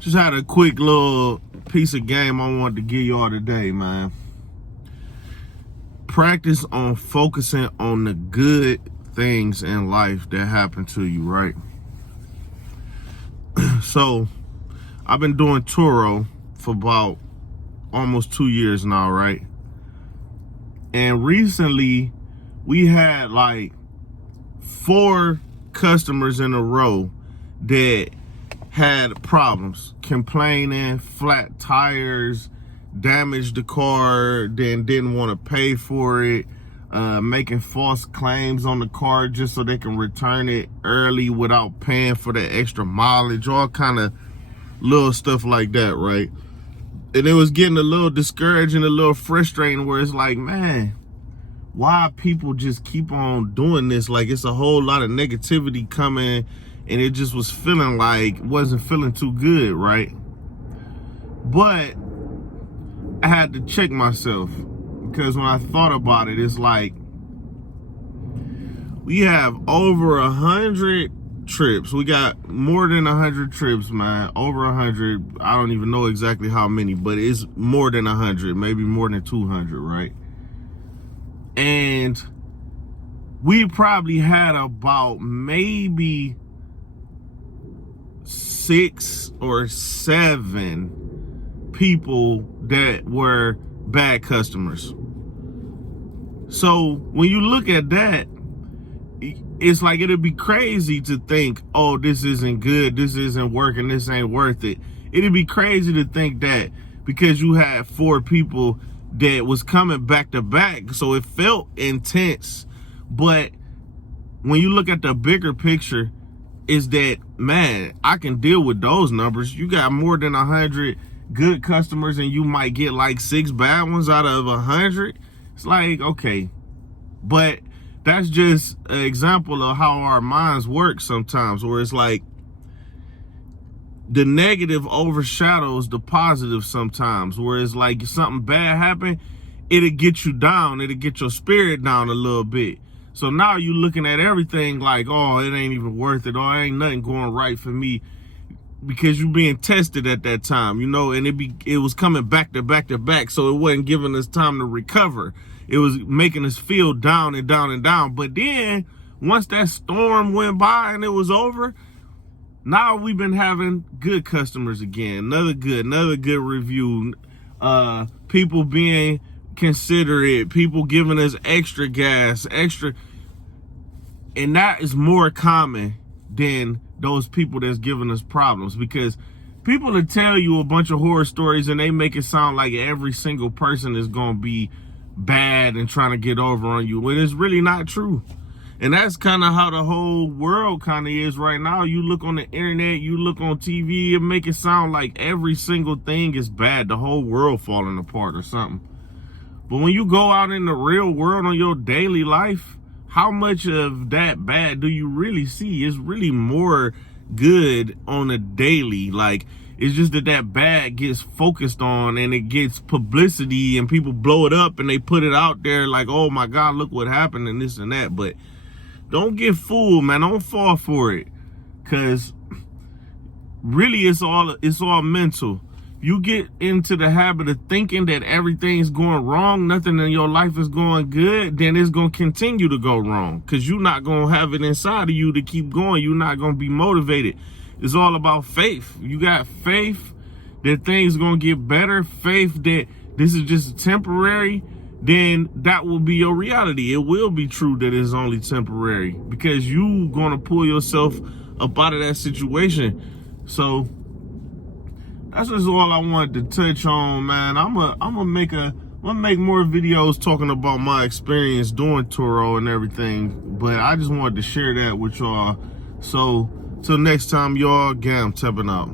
Just had a quick little piece of game I wanted to give y'all today, man. Practice on focusing on the good things in life that happen to you, right? So, I've been doing Turo for about almost 2 years now, right? And recently, we had like 4 customers in a row that had problems, complaining, flat tires, damaged the car, then didn't want to pay for it, making false claims on the car just so they can return it early without paying for the extra mileage, all kind of little stuff like that, right? And it was getting a little discouraging, a little frustrating, where it's like, man, why people just keep on doing this? Like, it's a whole lot of negativity coming, and it just was feeling like, wasn't feeling too good, right? But I had to check myself, because when I thought about it, it's like, we have over 100 trips. We got more than 100 trips, man. Over 100. I don't even know exactly how many, but it's more than 100, maybe more than 200, right? And we probably had about maybe 6 or 7 people that were bad customers. So when you look at that, it's like, it'd be crazy to think, oh, this isn't good, this isn't working, this ain't worth it. It'd be crazy to think that because you had 4 people that was coming back to back, so it felt intense. But when you look at the bigger picture, is that, man, I can deal with those numbers. You got more than 100 good customers and you might get like 6 bad ones out of 100. It's like, okay, but that's just an example of how our minds work sometimes, where it's like the negative overshadows the positive sometimes, where it's like something bad happened, it'll get you down, it'll get your spirit down a little bit. So now you're looking at everything like, oh, it ain't even worth it, or ain't nothing going right for me, because you're being tested at that time, you know, and it was coming back to back to back, so it wasn't giving us time to recover. It was making us feel down and down and down. But then once that storm went by and it was over, now we've been having good customers again. Another good review. People being considerate, people giving us extra gas, extra. And that is more common than those people that's giving us problems, because people will tell you a bunch of horror stories and they make it sound like every single person is going to be bad and trying to get over on you, when it's really not true. And that's kind of how the whole world kind of is right now. You look on the internet, you look on TV, it make it sound like every single thing is bad, the whole world falling apart or something. But when you go out in the real world on your daily life, how much of that bad do you really see? It's really more good on a daily. Like, it's just that bad gets focused on and it gets publicity and people blow it up and they put it out there like, oh my God, look what happened and this and that. But don't get fooled, man. Don't fall for it. Cause really it's all mental. You get into the habit of thinking that everything's going wrong, nothing in your life is going good, then it's going to continue to go wrong, because you're not going to have it inside of you to keep going. You're not going to be motivated. It's all about faith. You got faith that things going to get better, faith that this is just temporary, then that will be your reality. It will be true that it's only temporary, because you going to pull yourself up out of that situation. So that's just all I wanted to touch on, man. I'm gonna make more videos talking about my experience doing Turo and everything, but I just wanted to share that with y'all. So till next time, y'all, Gam tapping out.